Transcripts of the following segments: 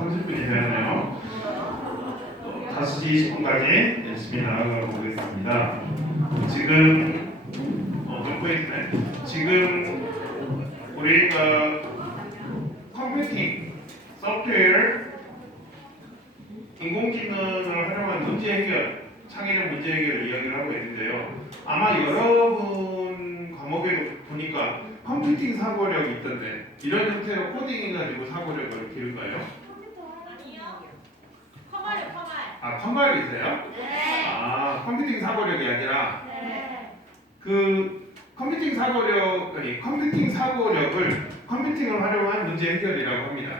30분이 되었네요. 5시 20분까지 열심히 나아가 보겠습니다. 지금 포인트네. 지금 우리가 컴퓨팅, 소프트웨어, 인공지능을 활용한 문제 해결, 창의적 문제 해결을 이야기를 하고 있는데요. 아마 여러분 과목에도 보니까 컴퓨팅 사고력이 있던데 이런 형태로 코딩 해가지고 사고력을 기울까요? 아니요. 커말이요, 커말. 아, 컴파일이세요? 네. 아, 컴퓨팅 사고력이 아니라 네. 그 컴퓨팅 사고력을 컴퓨팅을 활용한 문제 해결이라고 합니다.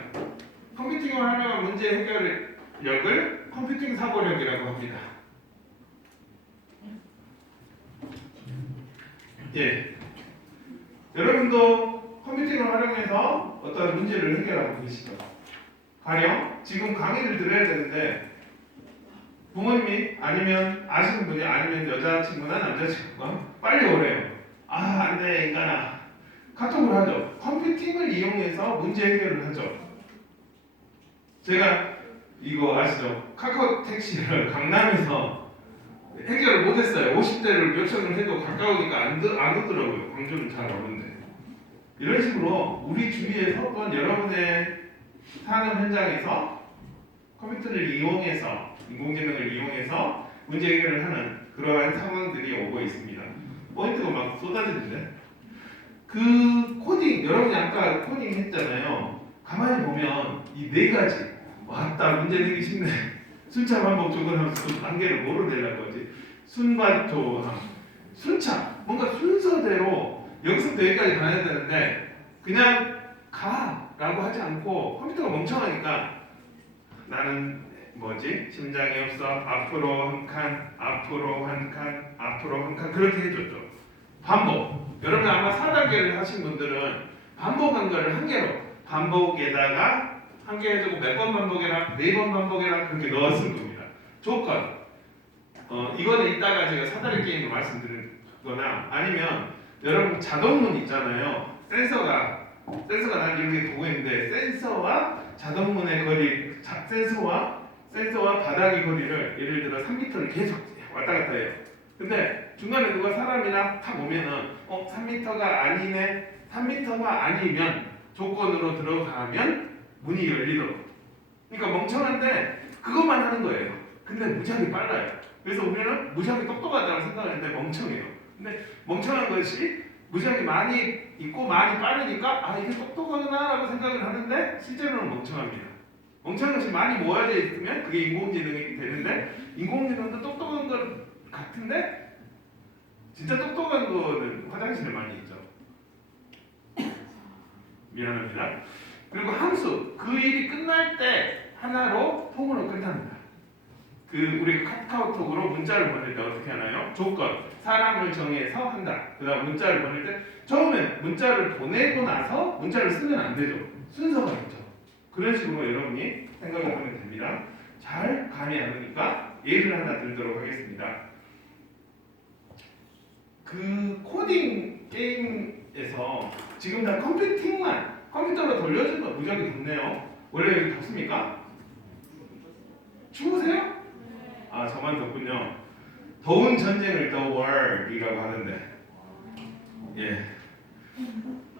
컴퓨팅을 활용한 문제 해결력을 컴퓨팅 사고력이라고 합니다. 예. 여러분도 컴퓨팅을 활용해서 어떤 문제를 해결하고 계시죠? 가령 지금 강의를 들어야 되는데 부모님이 아니면 아시는 분이 아니면 여자친구나 남자친구가 빨리 오래요. 아, 안 돼, 인간아. 카톡을 하죠. 컴퓨팅을 이용해서 문제 해결을 하죠. 제가 이거 아시죠? 카카오 택시를 강남에서 해결을 못했어요. 50대를 요청을 해도 가까우니까 안 오더라고요. 광주는 잘 오는데. 이런 식으로 우리 주위에서 또한 여러분의 산업 현장에서 컴퓨터를 이용해서 인공지능을 이용해서 문제 해결을 하는 그러한 상황들이 오고 있습니다. 포인트가 막 쏟아지는데 그 코딩, 여러분이 아까 코딩 했잖아요. 가만히 보면 이 네 가지 왔다 문제 내기 쉽네. 순차 반복 조건함수 단계를 뭐로 내려고 하지? 순반조함, 순차 뭔가 순서대로 여기서부터 여기까지 가야 되는데 그냥 가라고 하지 않고 컴퓨터가 멍청하니까 나는 뭐지? 심장이 없어. 앞으로 한 칸, 앞으로 한 칸, 앞으로 한 칸 그렇게 해줬죠. 반복. 여러분 아마 4단계를 하신 분들은 반복한 거를 한 개로 반복에다가 한 개 해주고 몇 번 반복해라, 4번 반복해라 그렇게 넣었을 겁니다. 조건. 이거는 이따가 제가 사다리 게임을 말씀드리거나 아니면 여러분 자동문 있잖아요. 센서가 난 이렇게 보고 있는데 센서와 자동문의 거리, 센서와 바닥의 거리를 예를 들어 3m를 계속 왔다 갔다 해요. 근데 중간에 누가 사람이나 탁 오면은 3m가 아니네. 3m가 아니면 조건으로 들어가면 문이 열리도록. 그러니까 멍청한데 그것만 하는 거예요. 근데 무지하게 빨라요. 그래서 우리는 무지하게 똑똑하다고 생각하는데 멍청해요. 근데 멍청한 것이 무지하게 많이 있고 많이 빠르니까 아 이게 똑똑하구나라고 생각을 하는데 실제로는 멍청합니다. 멍청한 것이 많이 모아져 있으면 그게 인공지능이 되는데 인공지능도 똑똑한 것 같은데 진짜 똑똑한 거는 화장실에 많이 있죠. 미안합니다. 그리고 함수 그 일이 끝날 때 하나로 통으로 끝납니다. 우리 카카오톡으로 문자를 보낼 때 어떻게 하나요? 조건 사람을 정해서 한다. 그다음 문자를 보낼 때 처음에 문자를 보내고 나서 문자를 쓰면 안 되죠. 순서가 있죠. 그런 식으로 여러분이 생각을 하면 됩니다. 잘 감이 안 오니까 예를 하나 들도록 하겠습니다. 그 코딩 게임에서 지금 다 컴퓨터로 돌려주면 무지하게 덥네요. 원래 여기 덥습니까? 추우세요? 아 저만 덥군요. 더운 전쟁을 The War이라고 하는데 예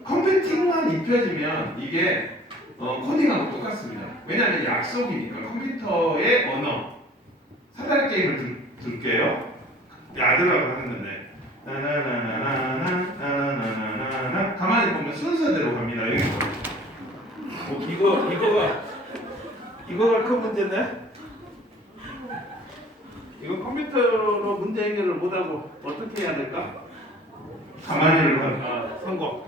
컴퓨팅만 입혀지면 이게 코딩하고 똑같습니다. 왜냐하면 약속이니까 컴퓨터의 언어 사다리 게임을 들게요. 야드라고 하는 건데 나나나나나나나나나 가만히 보면 순서대로 갑니다. 여기 이거가 큰 문제인데 이거 컴퓨터로 문제 해결을 못하고 어떻게 해야 될까? 가만히를 성공.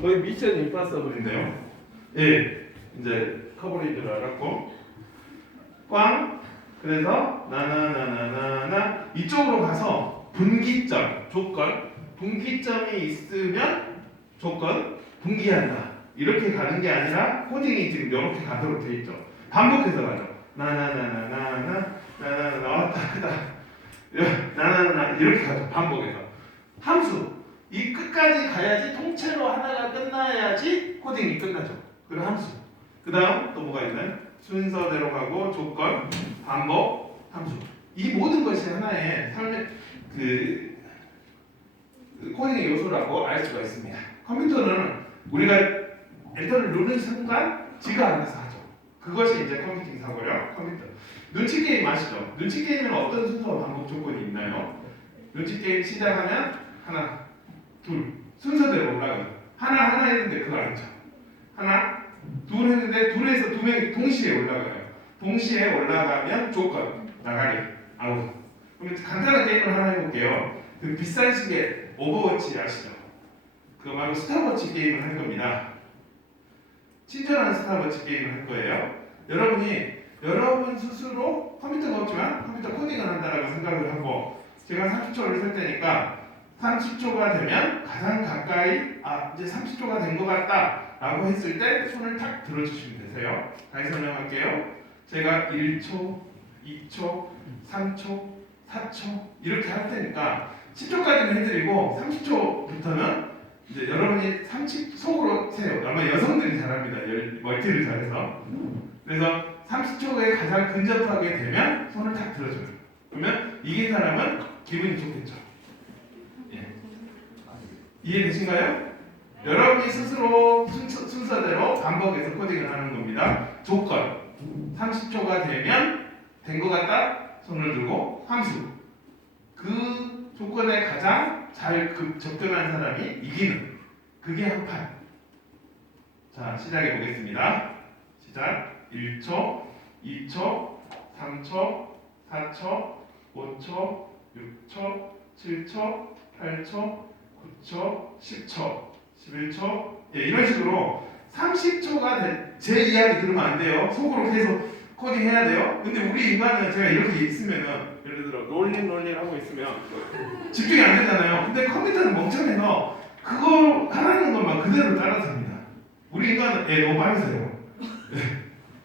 거의 미션 임파서블인데요. 예, 이제 커버리지를 알았고 꽝. 그래서 나나나나나나 이쪽으로 가서 분기점 조건 분기점이 있으면 조건 분기한다. 이렇게 가는 게 아니라 코딩이 지금 이렇게 가도록 돼 있죠. 반복해서 가죠. 나나나나나나 나나나 왔다 갔다 이렇게 가죠. 반복해서. 함수. 이 끝까지 가야지 통째로 하나가 끝나야지 코딩이 끝나죠. 그리고 함수. 그 다음 또 뭐가 있나요? 순서대로 가고 조건, 반복, 함수. 이 모든 것이 하나의 삶의 그 코딩의 요소라고 알 수가 있습니다. 컴퓨터는 우리가 엔터를 누르는 순간 지가 알아서 하죠. 그것이 이제 컴퓨팅 사고요. 컴퓨터. 눈치 게임 아시죠? 눈치 게임에는 어떤 순서와 반복 조건이 있나요? 눈치 게임 시작하면 하나, 둘 순서대로 올라가요. 하나 했는데 그거 알죠? 하나, 둘 했는데 둘에서 두 명이 동시에 올라가요. 동시에 올라가면 조건 나가리 아웃. 그럼 간단한 게임을 하나 해볼게요. 그 비싼 시계 오버워치 아시죠? 그거 말고 스타워치 게임을 할 겁니다. 친절한 스타워치 게임을 할 거예요. 여러분 스스로 컴퓨터가 없지만 컴퓨터 코딩을 한다라고 생각을 하고 제가 30초를 셀 테니까 30초가 되면 가장 가까이 이제 30초가 된 것 같다 라고 했을 때 손을 탁 들어주시면 되세요. 다시 설명할게요. 제가 1초, 2초, 3초, 4초 이렇게 할 테니까 10초까지는 해드리고 30초부터는 이제 여러분이 30 속으로 세요. 아마 여성들이 잘합니다. 멀티를 잘해서. 그래서 30초에 가장 근접하게 되면 손을 탁 들어줘요. 그러면 이긴 사람은 기분이 좋겠죠. 예. 이해되신가요? 여러분이 스스로 순서대로 반복해서 코딩을 하는 겁니다. 조건 30초가 되면 된 것 같다 손을 들고 함수 그 조건에 가장 잘 접근한 사람이 이기는 그게 한판. 자 시작해 보겠습니다. 시작. 1초, 2초, 3초, 4초, 5초, 6초, 7초, 8초, 9초, 10초, 11초 예, 이런 식으로 30초가 제 이야기 들으면 안 돼요. 속으로 계속 코딩 해야 돼요. 근데 우리 인간은 제가 이렇게 있으면은 예를 들어 롤링 하고 있으면 집중이 안 되잖아요. 근데 컴퓨터는 멍청해서 그거 하라는 것만 그대로 따라서 합니다. 우리 인간은 너무 빠르세요.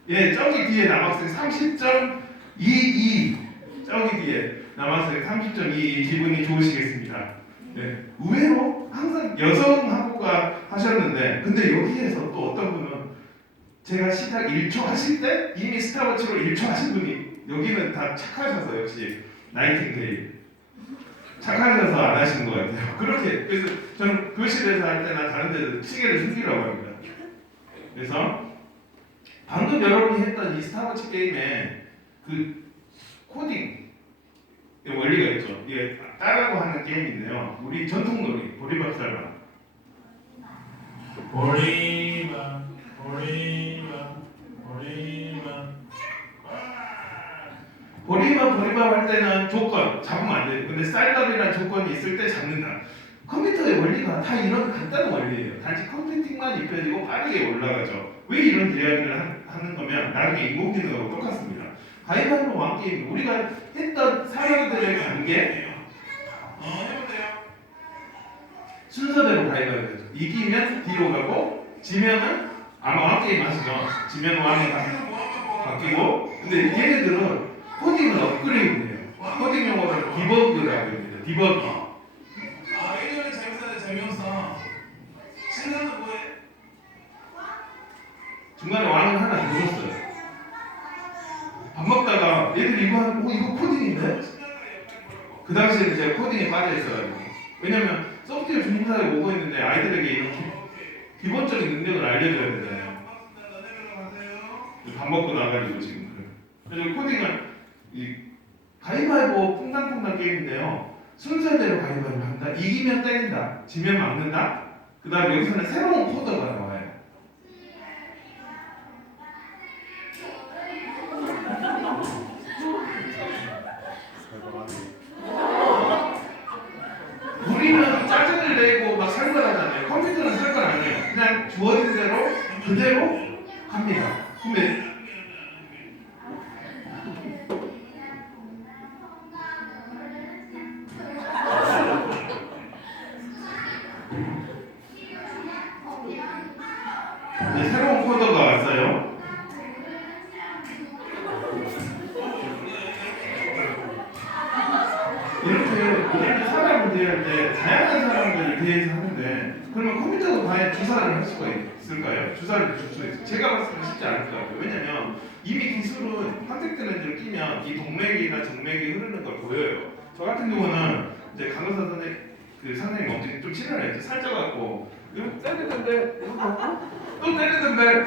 예, 저기 뒤에 남학생 30.22 저기 뒤에 남학생 30.22 기분이 좋으시겠습니다. 네, 의외로 항상 여성하고가 하셨는데 근데 여기에서 또 어떤 분은 제가 시작 1초 하실 때 이미 스타워치로 1초 하신 분이 여기는 다 착하셔서 역시 나이팅게일 착하셔서 안 하시는 것 같아요. 그렇게 그래서 저는 교실에서 할 때나 다른 데도 시계를 숨기라고 합니다. 그래서 방금 여러분이 했던 이 스타워치 게임에 그 코딩 원리가 있죠. 이게 따라고 하는 게임인데요. 우리 전통 놀이 보리밥 살바. 보리밥 할 때는 조건 잡으면 안 돼요. 근데 쌀밥이라는 조건이 있을 때 잡는다. 컴퓨터의 원리가 다 이런 간단한 원리예요. 단지 컴퓨팅만 입혀지고 빠르게 올라가죠. 왜 이런 이야기를 하는 거면 나중에 인공지능하고 똑같습니다. 가위바위보 왕게임 우리가 했던 사람들의 관계 해보세요. 순서대로 가위바위보 이기면 뒤로 가고 지면은 아마 왕게임 아시죠? 지면 왕이 바뀌고 근데 얘네들은 코딩을 업그레이드해요. 코딩 용어로 디버그라고 합니다. 디버기. 애들이 재미없어. 신나는 뭐해? 중간에 왕을 하나 누웠어요. 밥 먹다가 얘들이 이거 하는 이거 코딩인데? 그 당시에는 제가 코딩에 빠져 있어가지고 왜냐면 소프트웨어 중심사에 오고 있는데 아이들에게 이런 기본적인 능력을 알려줘야 되잖아요. 밥 먹고 나가지고 지금 그래서 코딩을 이 가위바위보 퐁당퐁당 게임인데요. 순서대로 가위바위보 한다. 이기면 때린다. 지면 막는다. 그 다음에 여기서는 새로운 코드가 나와요. 우리는 짜증을 내고 막 살벌하잖아요. 컴퓨터는 살벌 안 해요. 그냥 주어진 대로 그대로 합니다. 근데 사람을 대할 때 다양한 사람들을 대해서 하는데 그러면 컴퓨터도 과연 주사를 할 수가 있을까요? 주사를 줄 수 있어요. 제가 봤을 때는 쉽지 않을 것 같아요. 왜냐면 이미 기술은 컨택트 렌즈를 끼면 이 동맥이나 정맥이 흐르는 걸 보여요. 저 같은 경우는 이제 간호사 선생님 엄청 좀 친절해요. 살쪄 갖고 이거 때리던데 또 때리던데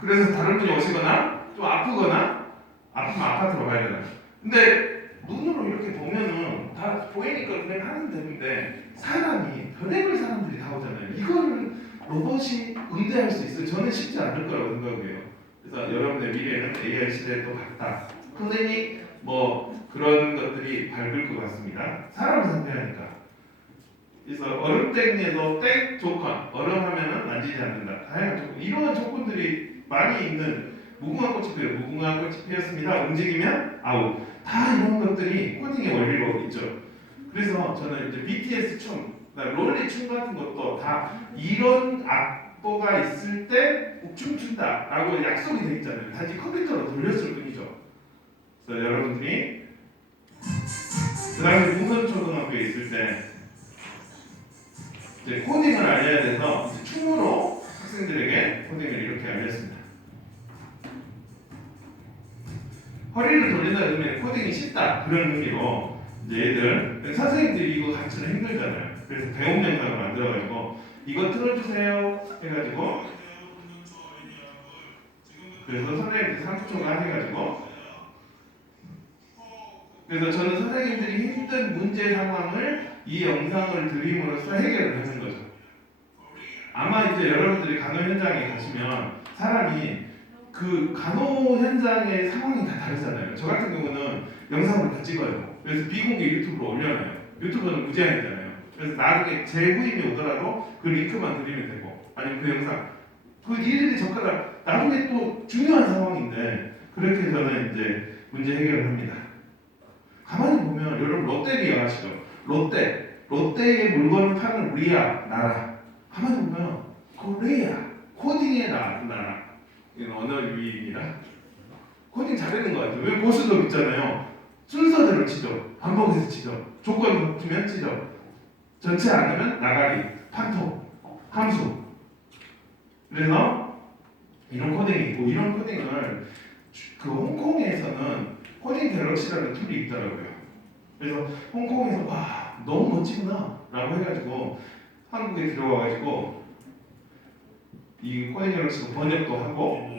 그래서 다른 분이 오시거나 좀 아프거나 아프면 아파트로 가야 되나. 근데 눈으로 이렇게 보면은 다 보이니까 그냥 하면 되는데 사람이 별의별 사람들이 다 오잖아요. 이거를 로봇이 응대할 수 있어요. 저는 쉽지 않을 거라고 생각해요. 그래서 여러분의 미래는 AI 시대에 또 같다. 선생님 뭐 그런 것들이 밝을 것 같습니다. 사람을 상대하니까. 그래서 얼음땡에도 땡 조건, 얼음하면은 만지지 않는다. 다양한 조건, 이러한 조건들이 많이 있는 무궁화 꽃이 피어요. 무궁화 꽃이 피었습니다. 움직이면 아웃. 다 이런 것들이 코딩의 원리로 있죠. 그래서 저는 이제 BTS 춤, 롤리 춤 같은 것도 다 이런 악보가 있을 때 춤춘다라고 약속이 돼 있잖아요. 단지 컴퓨터로 돌렸을 뿐이죠. 그래서 여러분들이 그 다음에 공선초등학교에 있을 때 이제 코딩을 알려야 돼서 이제 춤으로 학생들에게 코딩을 이렇게 알렸습니다. 허리를 돌린다는 의미는 코딩이 쉽다 그런 의미로 이제 애들 선생님들이 이거 가르치는 힘들잖아요. 그래서 배움 영상을 만들어가지고 이거 틀어주세요 해가지고 그래서 선생님들 30초간 해가지고 그래서 저는 선생님들이 힘든 문제 상황을 이 영상을 드림으로써 해결을 하는 거죠. 아마 이제 여러분들이 간호 현장에 가시면 사람이 그 간호 현장의 상황이 다 다르잖아요. 저 같은 경우는 영상을 다 찍어요. 그래서 비공개 유튜브로 올려놔요. 유튜브는 무제한이잖아요. 그래서 나중에 재후임이 오더라도 그 링크만 드리면 되고 아니면 그 영상 그 일일이 젓가락 나중에 또 중요한 상황인데 그렇게 저는 이제 문제 해결을 합니다. 가만히 보면 여러분 롯데리아 아시죠? 롯데의 물건을 파는 우리야 나라. 가만히 보면 코리아 코딩의 나라. 이건 언어 유희입니다. 코딩 잘하는 것 같아요. 왜 고스톱 있잖아요. 순서대로 치죠. 반복해서 치죠. 조건 붙으면 치죠. 전체 안 하면 나가리, 판톡, 함수. 그래서 이런 코딩이 있고 이런 코딩을 그 홍콩에서는 코딩 갤럭시라는 툴이 있더라고요. 그래서 홍콩에서 와 너무 멋지구나 라고 해가지고 한국에 들어와가지고 이 코딩 갤럭시로 번역도 하고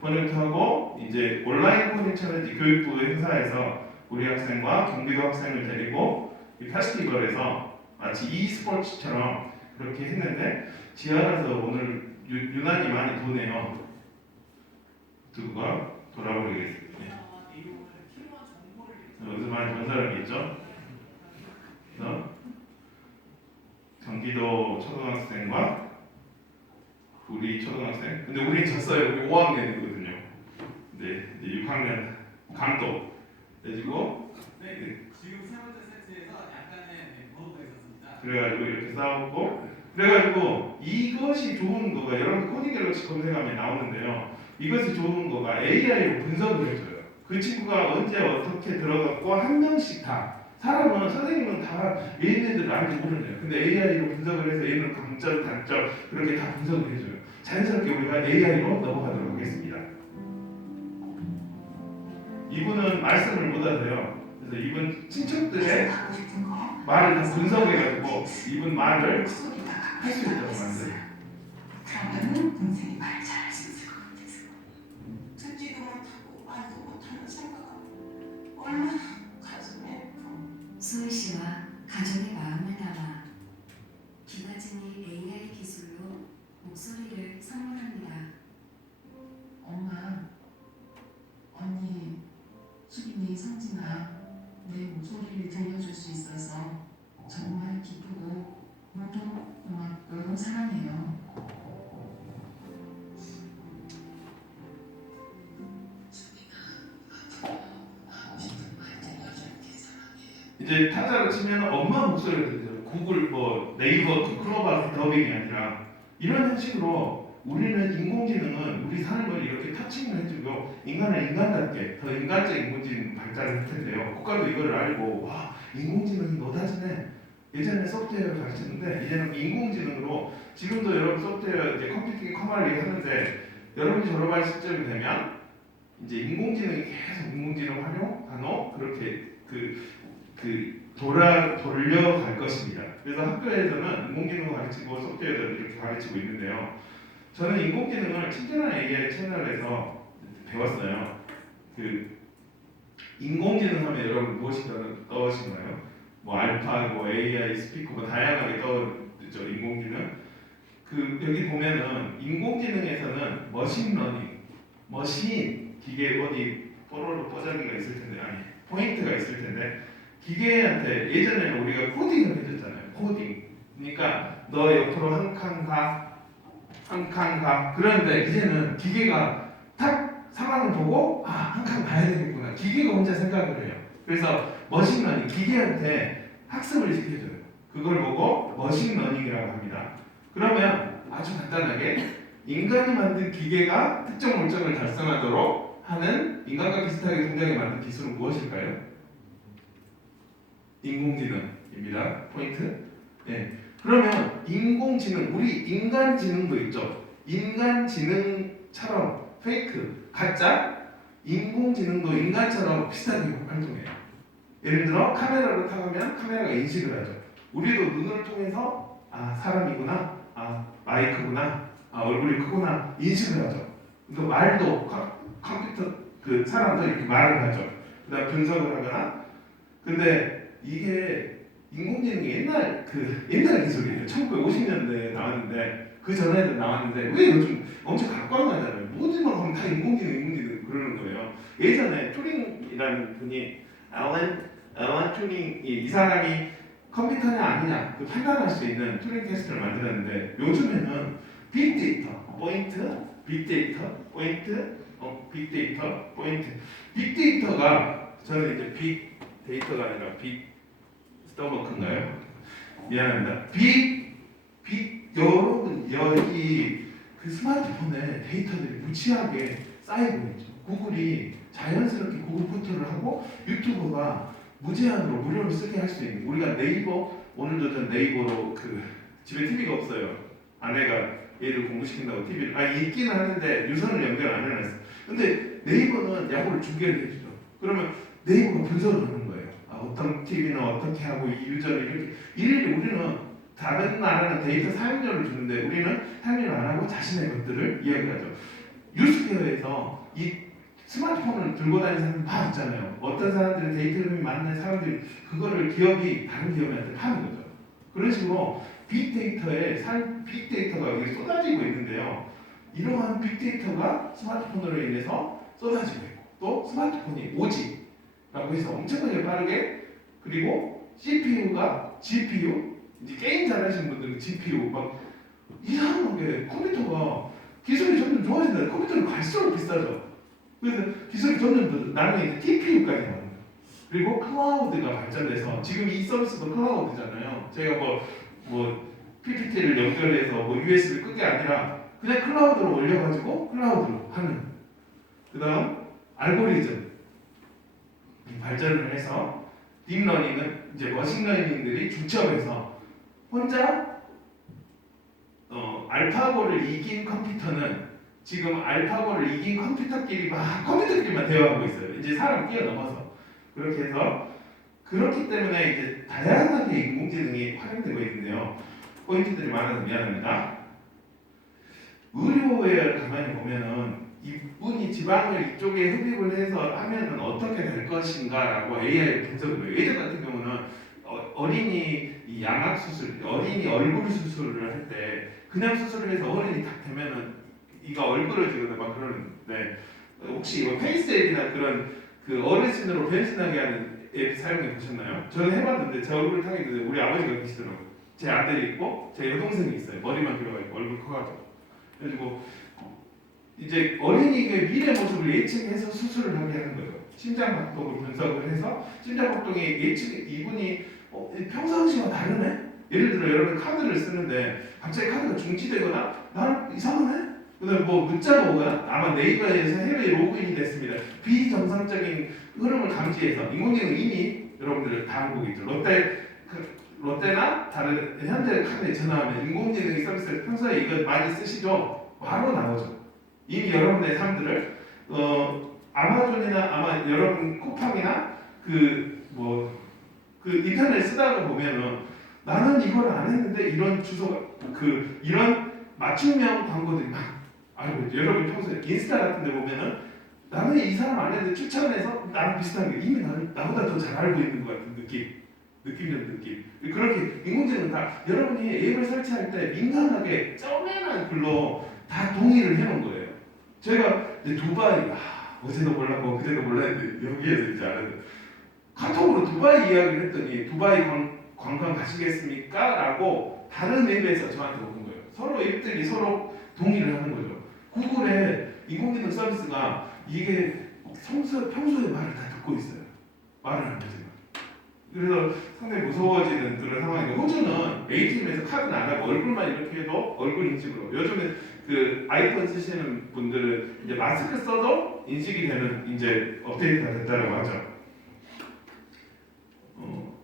번역도 하고 이제 온라인 코딩 챌린지 교육부 행사에서 우리 학생과 경기도 학생을 데리고 이 페스티벌에서 마치 e스포츠처럼 그렇게 했는데 지하에서 오늘 유난히 많이 도네요. 두가 돌아버리겠습니다. 여기서 많이 본 사람이 있죠? 경기도 초등학생과 우리 초등학생. 근데 우린 졌어요. 우리 5학년이거든요. 네, 이제 6학년 감독. 그래가지고 지금 세 번째 세트에서 약간의 버그가 있었습니다. 그래가지고 이렇게 싸웠고 그래가지고 이것이 좋은 거가 여러분 코딩 갤럭시 검색하면 나오는데요. 이것이 좋은 거가 AI로 분석을 해줘요. 그 친구가 언제 어떻게 들어갔고 한 명씩 다 사람은 선생님은 다 얘네들 알지 모르네요. 근데 AI로 분석을 해서 얘는 강점, 단점 그렇게 다 분석을 해줘요. 자연스럽게 우리가 AI로 넘어가도록 하겠습니다. 이분은 말씀을 못하세요. 그래서 이분 친척들의 말을 다 분석해가지고 이분 말을 할 수 있도록 만들어요. 그러면은 동생이 말 잘할 수 있을 것 같아서 듣지도 못하고 말도 못하는 생각은 얼마나 가슴에 소희 씨와 가족의 마음을 담아 기가진이 AI 기술로 목소리를 선물합니다. 엄마, 언니, 수빈이, 성진아 내 목소리를 들려줄 수 있어서 정말 기쁘고 모두 고맙고 사랑해요. 이제 타자로 치면 엄마 목소리가 들리죠. 구글 뭐 네이버 클로바 더빙이 아니라 이런 형식으로 우리는 인공지능은 우리 삶을 이렇게 터칭을 해주고 인간은 인간답게 더 인간적 인공지능 발달을 할 텐데요. 국가도 이걸 알고 와 인공지능이 높아지네. 예전에 소프트웨어를 가르쳤는데 이제는 인공지능으로 지금도 여러분 소프트웨어 이제 컴퓨팅 커머리 하는데 여러분이 졸업할 시점이 되면 이제 인공지능이 계속 인공지능 활용 단어 그렇게 돌려갈 것입니다. 그래서 학교에서는 인공지능을 가르치고 소프트웨어를 이렇게 가르치고 있는데요. 저는 인공지능을 친절한 AI 채널에서 배웠어요. 인공지능 하면 여러분 무엇이 떠오르시나요? 뭐 알파, 뭐 AI, 스피커 뭐 다양하게 떠오르죠. 인공지능. 여기 보면은 인공지능에서는 머신 기계 어디 뽀로로 뽀자기가 있을 텐데 아니 포인트가 있을 텐데 기계한테 예전에는 우리가 코딩을 해줬잖아요. 코딩. 그러니까 너 옆으로 한 칸 가. 그런데 이제는 기계가 딱 상황을 보고 한 칸 가야 되겠구나. 기계가 혼자 생각을 해요. 그래서 머신러닝 기계한테 학습을 시켜줘요. 그걸 보고 머신러닝이라고 합니다. 그러면 아주 간단하게 인간이 만든 기계가 특정 목적을 달성하도록 하는 인간과 비슷하게 동작에 만든 기술은 무엇일까요? 인공지능입니다. 포인트. 네. 그러면 인공지능, 우리 인간지능도 있죠. 인간지능처럼 페이크, 가짜, 인공지능도 인간처럼 비슷하게 활동해요. 예를 들어 카메라로 타가면 카메라가 인식을 하죠. 우리도 눈을 통해서 사람이구나, 마이크구나, 얼굴이 크구나 인식을 하죠. 또 말도 컴퓨터 사람도 이렇게 말을 하죠. 그다음 분석을 하거나. 근데 이게 인공지능이 옛날 기술이에요. 1950년대에 나왔는데 그 전에도 나왔는데 왜 요즘 엄청 각광하잖아요. 모든 걸 하면 다 인공지능 그러는 거예요. 예전에 튜링이라는 분이 앨런 튜링 이 사람이 컴퓨터냐 아니냐 판단할 수 있는 튜링 테스트를 만들었는데 요즘에는 빅데이터 포인트 빅데이터 포인트 빅데이터 포인트 빅데이터가 저는 이제 빅데이터가 아니라 빅 스토머크인가요? 미안합니다. 여러분 여기 스마트폰에 데이터들이 무지하게 쌓이고 있죠. 구글이 자연스럽게 구글 포털을 하고 유튜브가 무제한으로 무료로 쓰게 할 수 있는 우리가 네이버 오늘도 전 네이버로 집에 TV가 없어요. 아내가 얘를 공부시킨다고 TV를 있기는 하는데 유선을 연결 안 해놨어. 근데 네이버는 야구를 중계를 해주죠. 그러면 네이버가 분석을 하는 거예요. 어떤 TV는 어떻게 하고 이 유저는 이렇게 일일이 우리는 다른 나라는 데이터 사용료를 주는데 우리는 사용료를 안 하고 자신의 것들을 이야기하죠. 뉴스페어에서 이 스마트폰을 들고 다니는 사람들 다 있잖아요. 어떤 사람들은 데이터 흐름이 많은 사람들이 그거를 다른 기업한테 파는 거죠. 그런 식으로 빅데이터가 여기 쏟아지고 있는데요. 이러한 빅데이터가 스마트폰으로 인해서 쏟아지고 있고 또 스마트폰이 오지라고 해서 엄청나게 빠르게 그리고 CPU가 GPU 이제 게임 잘하시는 분들은 GPU 막 이상하게 컴퓨터가 기술이 점점 좋아진다. 컴퓨터는 갈수록 비싸죠. 그래서 기술이 점점 더 나중에 이제 TPU까지 나옵니다. 그리고 클라우드가 발전돼서 지금 이 서비스도 클라우드잖아요. 제가 뭐 PPT를 연결해서 뭐 USB 끄게 아니라 그냥 클라우드로 올려가지고 클라우드로 하는. 그다음 알고리즘 발전을 해서 딥러닝은 이제 머신러닝들이 중첩해서 혼자 알파고를 이긴 컴퓨터는 지금 알파고를 이긴 컴퓨터끼리만 대화하고 있어요. 이제 사람 뛰어넘어서 그렇게 해서 그렇기 때문에 이제 다양하게 인공지능이 활용되고 있는데요. 포인트들이 많아서 미안합니다. 의료에 가만히 보면은 이분이 지방을 이쪽에 흡입을 해서 하면은 어떻게 될 것인가라고 AI 분석을 해요. 예전 같은 경우는 어린이 이 양악 수술, 어린이 얼굴 수술을 할 때 그냥 수술을 해서 어린이 딱 되면은 이가 얼굴어지거나 막 그러는데 혹시 이거 페이스 앱이나 그런 어르신으로 변신하게 하는 앱 사용해 보셨나요? 저는 해봤는데 제 얼굴을 타겠는데 우리 아버지가 계시더라고요. 제 아들이 있고 제 여동생이 있어요. 머리만 길어가 있고 얼굴 커가지고 그래가지고 이제 어린이의 미래 모습을 예측해서 수술을 하게 하는 거예요. 심장박동을 분석을 해서 심장박동의 이분이 평상시와 다르네? 예를 들어 여러분 카드를 쓰는데 갑자기 카드가 중지되거나 나는 이상하네? 그다음 뭐 문자로가 아마 네이버에서 해외 로그인이 됐습니다. 비정상적인 흐름을 감지해서 인공지능 이미 여러분들 다 알고 있죠. 롯데나 다른 현대카드에 전화하면 인공지능 서비스 평소에 이거 많이 쓰시죠? 바로 나오죠. 이미 여러분의 삶들을 아마존이나 아마 여러분 쿠팡이나 그 인터넷 쓰다가 보면은 나는 이걸 안 했는데 이런 주소가 이런 맞춤형 광고들이 막 알고 있죠. 여러분 평소에 인스타 같은 데 보면은 나는 이 사람 안 했는데 추천해서 나랑 비슷한 게 이미 나보다 더 잘 알고 있는 것 같은 느낌. 그렇게 인공지능은 다 여러분이 앱을 설치할 때 민감하게 쪼매난 글로 다 동의를 해놓은 거예요. 제가 이제 두바이 어제도 몰랐고 그제도 몰랐는데 여기에서 이제 알았는데 카톡으로 두바이 이야기를 했더니 두바이 관광 가시겠습니까? 라고 다른 앱에서 저한테 오는 거예요. 서로 앱들이 서로 동의를 하는 거죠. 구글의 인공지능 서비스가 이게 평소에 말을 다 듣고 있어요. 말을 안 하지만. 그래서 상당히 무서워지는 그런 상황이고 호주는 ATM에서 카드는 안 하고 얼굴만 이렇게 해도 얼굴 인식으로 요즘에 그 아이폰 쓰시는 분들은 이제 마스크 써도 인식이 되는 이제 업데이트가 됐다고 하죠.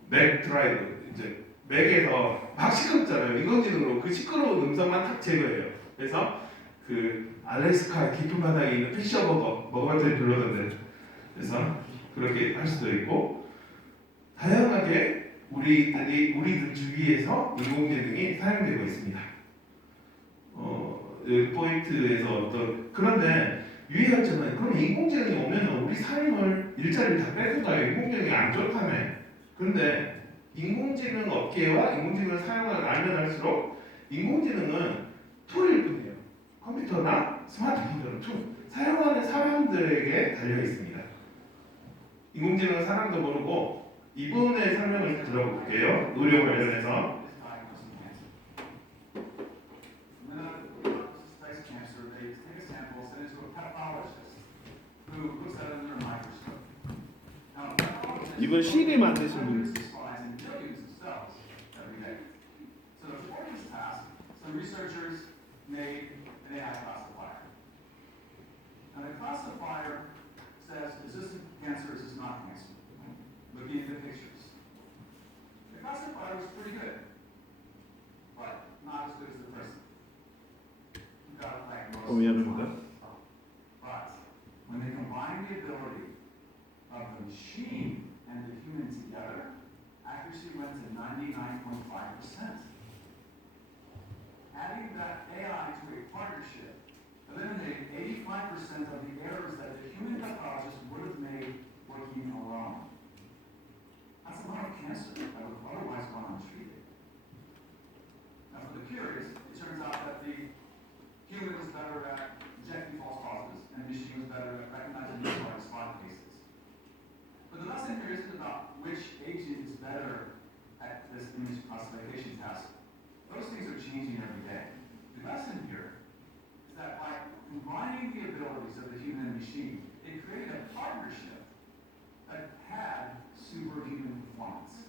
맥 드라이브 이제 맥에서 막 시끄럽잖아요. 인공지능으로 그 시끄러운 음성만 탁 제거해요. 그래서 그 알래스카 깊은 바다에 있는 피셔버거 먹어봤더니 별로던데 그래서 그렇게 할 수도 있고 다양하게 우리들 주위에서 인공지능이 사용되고 있습니다. 포인트에서 그런데 유의할 점은 그럼 인공지능이 오면 우리 삶을 일자리를 다 뺏어가요. 인공지능이 안 좋다며. 그런데 인공지능 업계와 인공지능을 사용을 알면 할수록 인공지능은 툴일 뿐이에요. 컴퓨터나 스마트폰들은 툴. 사용하는 사람들에게 달려 있습니다. 인공지능은 사람도 모르고 이분의 설명을 들어볼게요. 의료 관련해서. 이분 시리 만드신 분. Researchers made an AI classifier. And the classifier says, is this cancer, is this not cancer? Looking at the pictures. The classifier was pretty good, but not as good as the person. You got like most But when they combine the ability of the machine and the human together, accuracy went to 99.5%. Adding that AI to a partnership eliminated 85% of the errors that the human pathologist would have made working alone. That's a lot of cancer that would otherwise gone untreated. Now for the curious, it turns out that the human was better at rejecting false positives and the machine was better at recognizing these hard spot cases. But the lesson here isn't about which agent is better at this image classification task. Those things are changing every day. The lesson here is that by combining the abilities of the human and machine, it created a partnership that had superhuman performance.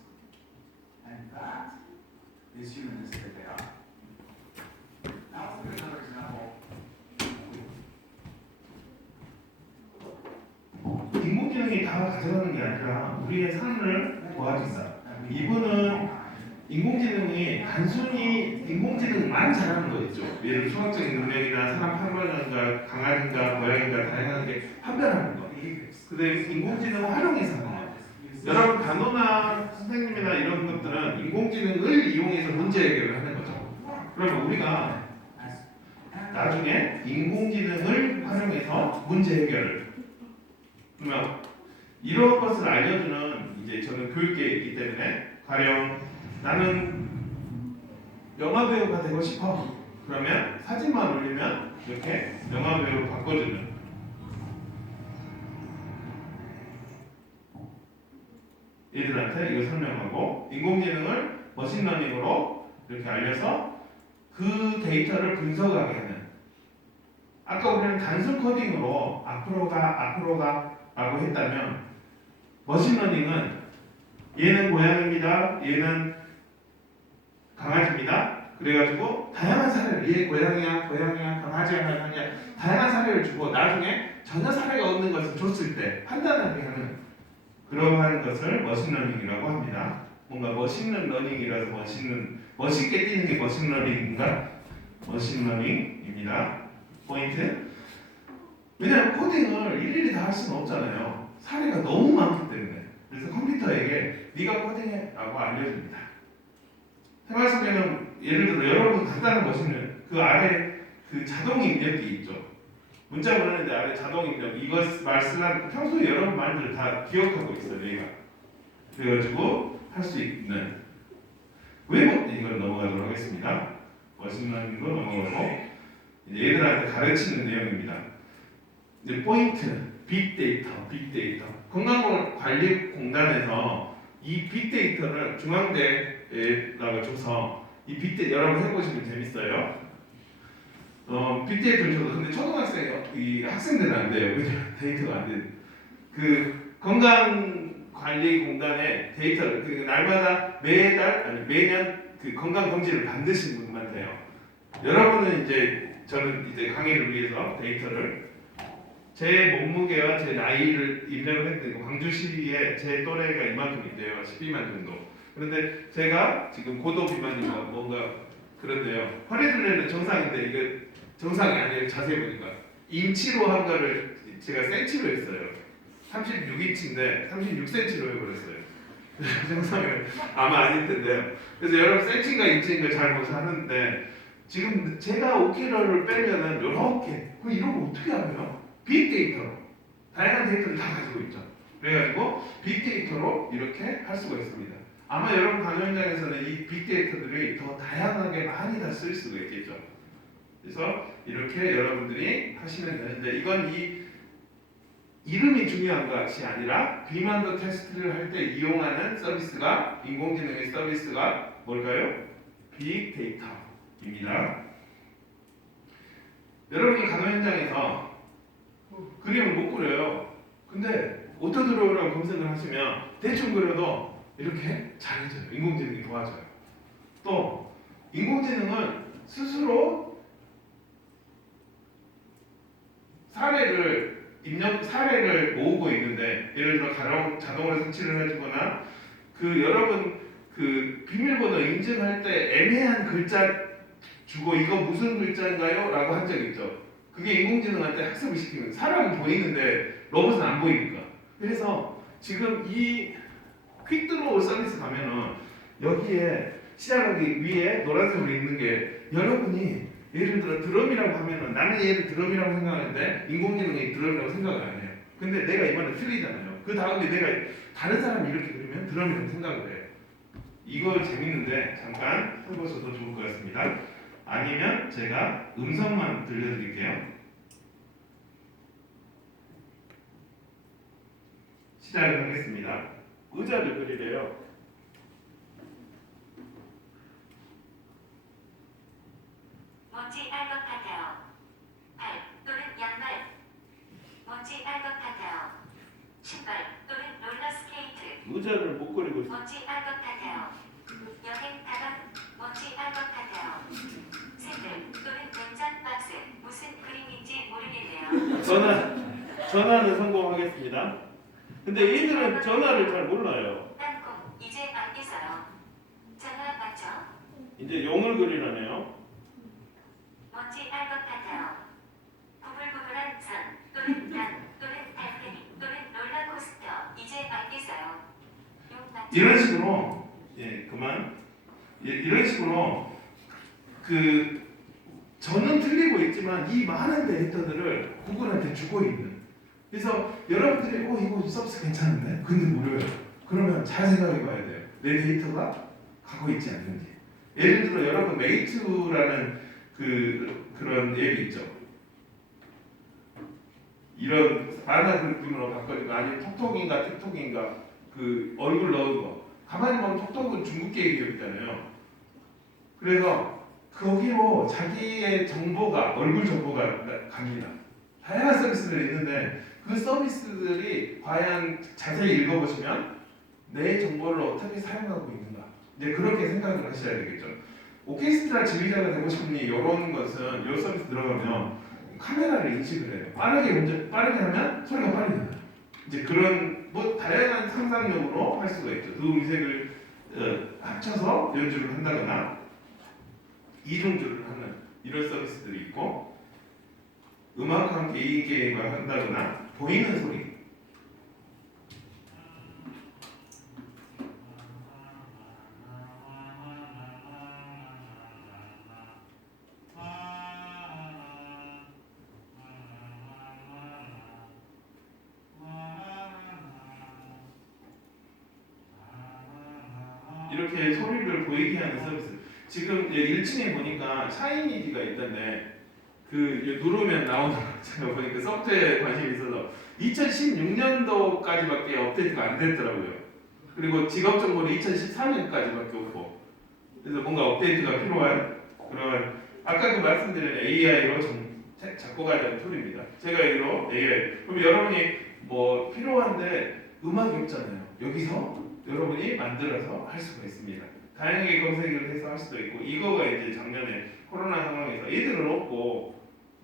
And that is humanistic AI. Now let's look at another example. 인공지능이 다 가져가는 게 아니라 우리의 삶을 도와준다. 이분은 인공지능이 단순히 인공지능만 잘하는 거 있죠. 예를 들어 수학적인 능력이나 사람 판별력인가 강아지인가 고양이인가 다양하게 판별하는 거. 근데 인공지능을 활용해서 하는 거. 여러분 단어나 선생님이나 이런 것들은 인공지능을 이용해서 문제 해결을 하는 거죠. 그러면 우리가 나중에 인공지능을 활용해서 문제 해결을 그러면 이런 것을 알려주는 이제 저는 교육계에 있기 때문에 가령 나는 영화배우가 되고 싶어. 그러면 사진만 올리면 이렇게 영화배우로 바꿔주는 얘들한테 이거 설명하고 인공지능을 머신러닝으로 이렇게 알려서 그 데이터를 분석하게 하는 아까 우리는 단순 코딩으로 앞으로 가 라고 했다면 머신러닝은 얘는 고양이입니다. 얘는 강아지입니다. 그래가지고 다양한 사례를 얘 고양이야, 강아지야, 다양한 사례를 주고 나중에 전혀 사례가 없는 것을 줬을 때 판단하게 하는 그러한 것을 머신러닝이라고 합니다. 뭔가 멋있는 러닝이라서 멋있게 뛰는 게 머신러닝인가? 머신러닝입니다. 포인트. 왜냐하면 코딩을 일일이 다 할 수는 없잖아요. 사례가 너무 많기 때문에. 그래서 컴퓨터에게 네가 코딩해 라고 알려줍니다. 생활 속에는 예를 들어 여러분 간단한 머신은 그 아래 그 자동 입력기 있죠. 문자 보내는데 아래 자동 입력 이것 말 쓰려면 평소에 여러분 말들을 다 기억하고 있어요. 얘가. 그래가지고 할 수 있는 왜 이걸 넘어가도록 하겠습니다. 머신러닝도 넘어가고 이제 얘들한테 가르치는 내용입니다. 이제 포인트 빅데이터. 건강관리공단에서 이 빅데이터를 중앙대에다가 줘서 이 빅데이터 여러분 해보시면 재밌어요. 빅데이터를 줘서 근데 이 학생들은 안 돼요. 왜냐면 데이터가 안 돼. 그 건강관리공단의 데이터를 그 날마다 매년 그 건강 검진을 받으신 분만 돼요. 여러분은 이제 저는 이제 강의를 위해서 데이터를 제 몸무게와 제 나이를 입력을 했는데 광주시에 제 또래가 이만큼인데요. 12만 정도. 그런데 제가 지금 고도 비만인가 뭔가 그런데요. 허리둘레는 정상인데 이게 정상이 아니에요. 자세히 보니까 인치로 한 거를 제가 센치로 했어요. 36인치인데 36cm로 해버렸어요. 정상은 아마 아닐 텐데요. 그래서 여러분 센치인가 인치인가 잘 하는데 지금 제가 5kg를 빼면은 이렇게 이런 거 어떻게 하면 빅데이터로 다양한 데이터를 다 가지고 있죠. 그래가지고 빅데이터로 이렇게 할 수가 있습니다. 아마 여러분 강연 현장에서는 이 빅데이터들이 더 다양하게 많이 다 쓸 수가 있겠죠. 그래서 이렇게 여러분들이 하시면 되는데 이건 이 이름이 중요한 것이 아니라 비만도 테스트를 할 때 이용하는 서비스가 인공지능의 서비스가 뭘까요? 빅데이터입니다. 여러분이 강연 현장에서 그림을 못 그려요. 근데 오토드로우라고 검색을 하시면 대충 그려도 이렇게 잘해져요. 인공지능이 도와줘요. 또 인공지능은 스스로 사례를 모으고 있는데 예를 들어 자동으로 색칠을 해주거나 그 여러분 그 비밀번호 인증할 때 애매한 글자 주고 이거 무슨 글자인가요? 라고 한 적 있죠. 그게 인공지능한테 학습을 시키면 사람은 보이는데 로봇은 안 보이니까. 그래서 지금 이 퀵드로우 서비스 가면은 여기에 시작하기 위에 노란색으로 있는 게 여러분이 예를 들어 드럼이라고 하면은 나는 얘를 드럼이라고 생각하는데 인공지능이 드럼이라고 생각을 안 해요. 근데 내가 이번에 틀리잖아요. 그 다음에 내가 다른 사람이 이렇게 그리면 드럼이라고 생각을 해요. 이거 재밌는데 잠깐 해보셔도 좋을 것 같습니다. 아니면 제가 음성만 들려드릴게요. 시작을 하겠습니다. 의자를 그리래요. 뭔지 알 것 같아요. 발 또는 양말. 뭔지 알 것 같아요. 신발 또는 롤러스케이트. 의자를 못 그리고 있어요. 뭔지 알 것 같아요. 여행 가방. 뭔지 알 것 같아요. 샌들 또는 냉장 박스. 무슨 그림인지 모르겠네요. 전화는 성공하겠습니다. 근데 얘들은 전화를 잘 몰라요. 땅콩 이제 알겠어요. 전화 맞죠? 이제 용을 그리라네요. 뭔지 알 것 같아요. 부글부글한 선 또는 단 또는 달팽이 또는 롤러코스터. 이제 알겠어요. 용 맞죠? 이런 식으로 이런 식으로 저는 틀리고 있지만 이 많은 데이터들을 구글한테 주고 있는. 그래서 여러분들이 이거 서비스 괜찮은데? 근데 무료예요. 그러면 잘 생각해봐야 돼요. 내 데이터가 가고 있지 않는지. 예를 들어 여러분 메이트라는 그런 앱이 있죠. 이런 만화 그림으로 바꿔주고 아니면 톡톡인가 틱톡인가 그 얼굴 넣은 거. 가만히 보면 톡톡은 중국 기업이잖아요. 그래서 거기로 자기의 정보가 얼굴 정보가 갑니다. 다양한 서비스들이 있는데 그 서비스들이 과연 자세히 읽어보시면 내 정보를 어떻게 사용하고 있는가 이제 그렇게 생각을 하셔야 되겠죠. 오케스트라 지휘자가 되고 싶니 이런 것은 이 서비스 들어가면 카메라를 인식을 해요. 빠르게 하면 소리가 빨리 나요. 이제 그런 뭐 다양한 상상력으로 할 수가 있죠. 두 음색을 합쳐서 연주를 한다거나 이중주를 하는 이런 서비스들이 있고, 음악과 함께 이 게임을 한다거나 보이는 소리. 이렇게 소리를 보이게 하는 서비스. 지금 1층에 보니까 샤이니디가 있던데 그 누르면 나오는 제가 보니까 소프트웨어에 관심이 있어서 2016년도까지밖에 업데이트가 안 됐더라고요. 그리고 직업 정보는 2014년까지밖에 없고, 그래서 뭔가 업데이트가 필요한 그런, 아까 그 말씀드린 AI로 작곡하자는 툴입니다. 제가 알기로 AI. 그럼 여러분이 뭐 필요한데 음악이 없잖아요. 여기서 여러분이 만들어서 할 수가 있습니다. 다양하게 검색을 해서 할 수도 있고, 이거가 이제 작년에 코로나 상황에서 애들은 없고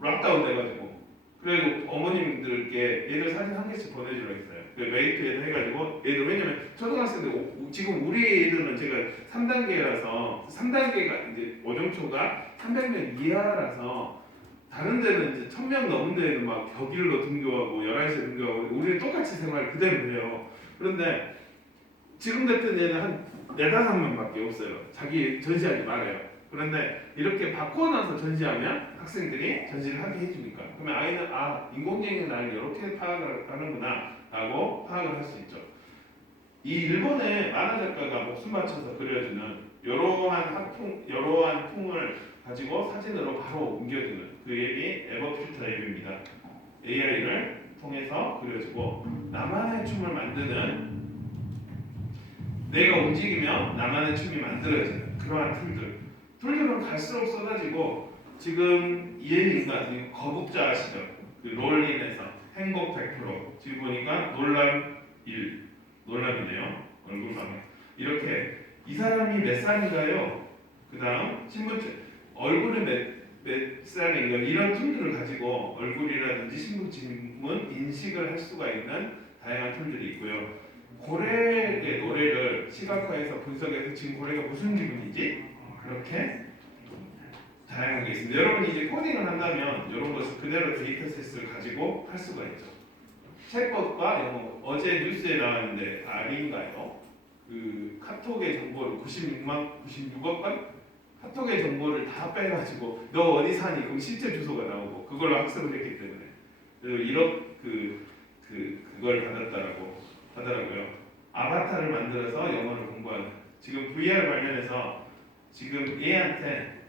락다운 돼가지고, 그리고 어머님들께 애들 사진 한 개씩 보내주라 했어요. 그 메이트에도 해가지고 애들, 왜냐면 초등학생들 지금 우리 애들은 제가 3단계라서 3단계가 이제 오종초가 300명 이하라서 다른 데는 이제 1000명 넘은 데는 막 격일로 등교하고 11시에 등교하고 우리는 똑같이 생활 그대로 해요. 그런데 지금 같은 데는 한 4~5명밖에 없어요. 자기 전시하지 말아요. 그런데 이렇게 바꾸고 나서 전시하면 학생들이 전시를 하게 해주니까, 그러면 아이는 인공지능이 나를 이렇게 파악을 하는구나 라고 파악을 할 수 있죠. 이 일본의 만화 작가가 목숨 바쳐서 그려주는 이러한 풍을 가지고 사진으로 바로 옮겨주는 그 앱이 에버필터 앱입니다. AI를 통해서 그려주고 나만의 춤을 만드는, 내가 움직이면 나만의 춤이 만들어지는 그러한 툴들은 갈수록 쏟아지고, 지금 이해인가 거북자 아시죠? 그 롤린에서 행복 100%, 지금 보니까 놀랍이네요. 얼굴만 이렇게 이 사람이 몇 살인가요? 그 다음 신분증, 얼굴은 몇 살인가, 이런 툴들을 가지고 얼굴이라든지 신분증은 인식을 할 수가 있는 다양한 툴들이 있고요. 고래의 노래를 시각화해서 분석해서 지금 고래가 무슨 기분인지 그렇게 다양한 게 있습니다. 여러분이 이제 코딩을 한다면 이런 것을 그대로 데이터셋을 가지고 할 수가 있죠. 챗봇과 영어, 어제 뉴스에 나왔는데 아린가요? 그 카톡의 정보를 96억 건 카톡의 정보를 다 빼가지고 너 어디 사니? 그럼 실제 주소가 나오고 그걸로 학습을 했기 때문에 그걸 받았다라고 하더라고요. 아바타를 만들어서 영어를 공부하는, 지금 VR 관련해서 지금 얘한테